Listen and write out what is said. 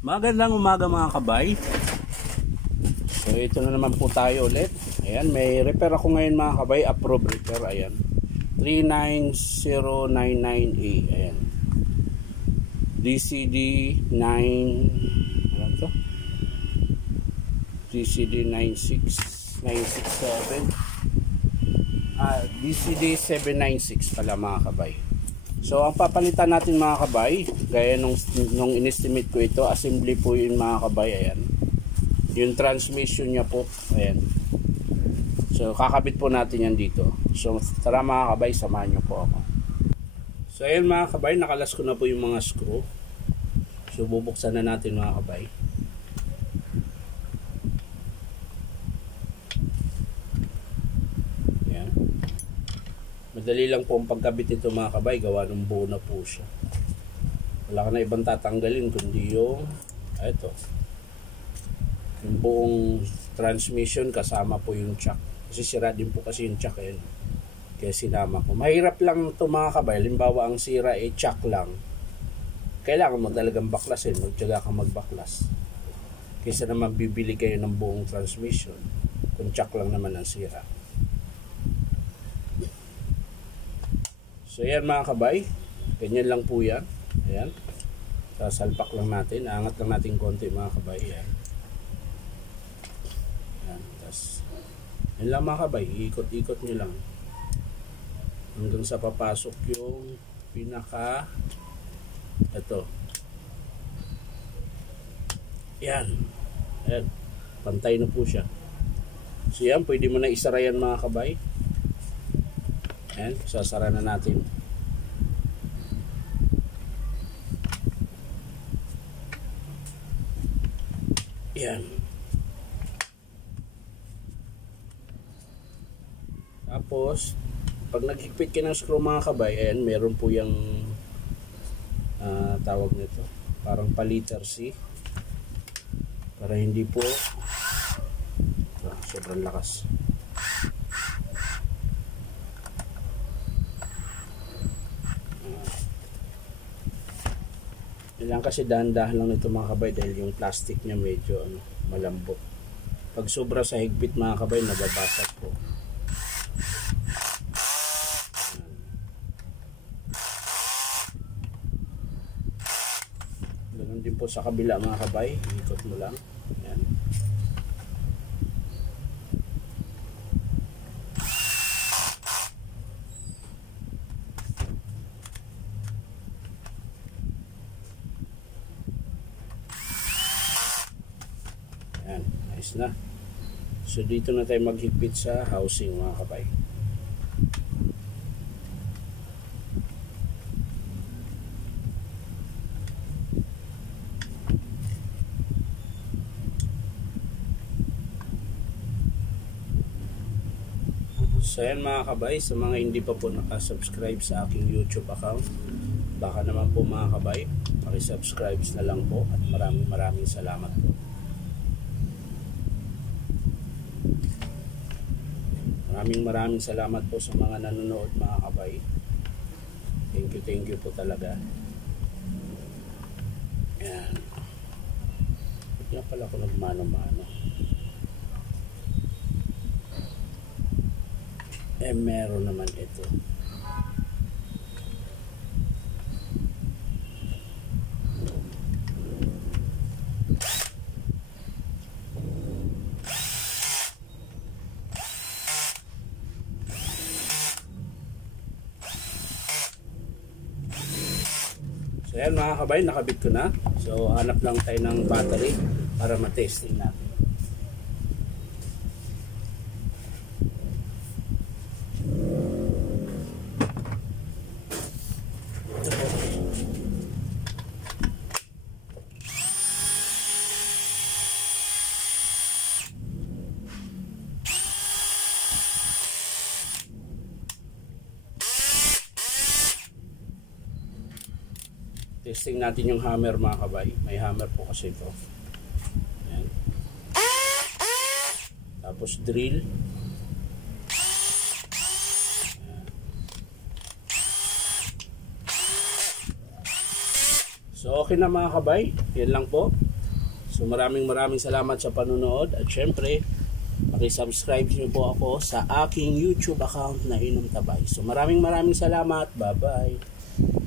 Magandang umaga mga kabay. So ito na naman po tayo ulit. Ayan, may repair ako ngayon mga kabay. Approved repair. Ayan, 39099A. Ayan, DCD 9, ano to? DCD 96967. DCD 796 pala mga kabay. So ang papalitan natin mga kabay, gaya nung in-estimate ko ito, assembly po yun mga kabay. Ayan, yung transmission niya po. Ayan, so kakabit po natin yan dito. So tara mga kabay, samahan nyo po ako. So ayan mga kabay, nakalas ko na po yung mga screw. So bubuksan na natin mga kabay. Madali lang po ang pagkabit ito mga kabay, gawa ng buo na po siya. Wala ka na ibang tatanggalin kundi yung ito, yung buong transmission kasama po yung chuck. Kasi sira din po kasi yung chuck. Ayan, kaya sinama ko. Mahirap lang ito mga kabay. Halimbawa ang sira ay chuck lang, kailangan mo talagang baklasin, magtiyaga ka magbaklas, kaysa naman bibili kayo ng buong transmission kung chuck lang naman ang sira. So yan mga kabay, ganyan lang po yan. Ayan, sasalpak lang natin, angat lang natin konti mga kabay. Ayan, ayan. Tas, yan lang mga kabay, ikot-ikot nyo lang hanggang sa papasok yung pinaka ito. Yan, ayan, pantay na po siya. So yan, pwede mo na isara yan mga kabay. Ayan, sasara na natin. Ayan. Tapos, pag naghigpit ka ng screw mga kabay, ayan, meron po yung tawag nito, parang paliter C, para hindi po sobrang lakas. Yan kasi dahan-dahan lang nito mga kabay dahil yung plastic niya medyo malambot. Pag sobra sa higpit mga kabay, nababasag po. Ganun din po sa kabila mga kabay, ikot mo lang. Yan. Ayan, ayos na. So dito na tayo maghigpit sa housing mga kabay. So ayan mga kabay, sa mga hindi pa po nakasubscribe sa aking YouTube account, baka naman po mga kabay, pakisubscribe na lang po at maraming salamat po. Maraming salamat po sa mga nanonood mga kabay. Thank you po talaga. Ayan. Ba't nga pala ako nagmano-mano? Meron naman ito. So ayan mga kabay, nakabit ko na. So hanap lang tayo ng battery para matesting natin. Testing natin yung hammer mga kabay. May hammer po kasi ito. Ayan. Tapos drill. Ayan. So okay na mga kabay, yan lang po. So maraming salamat sa panonood at syempre paki-subscribe niyo po ako sa aking YouTube account na Inom Tabay. So maraming salamat. Bye-bye.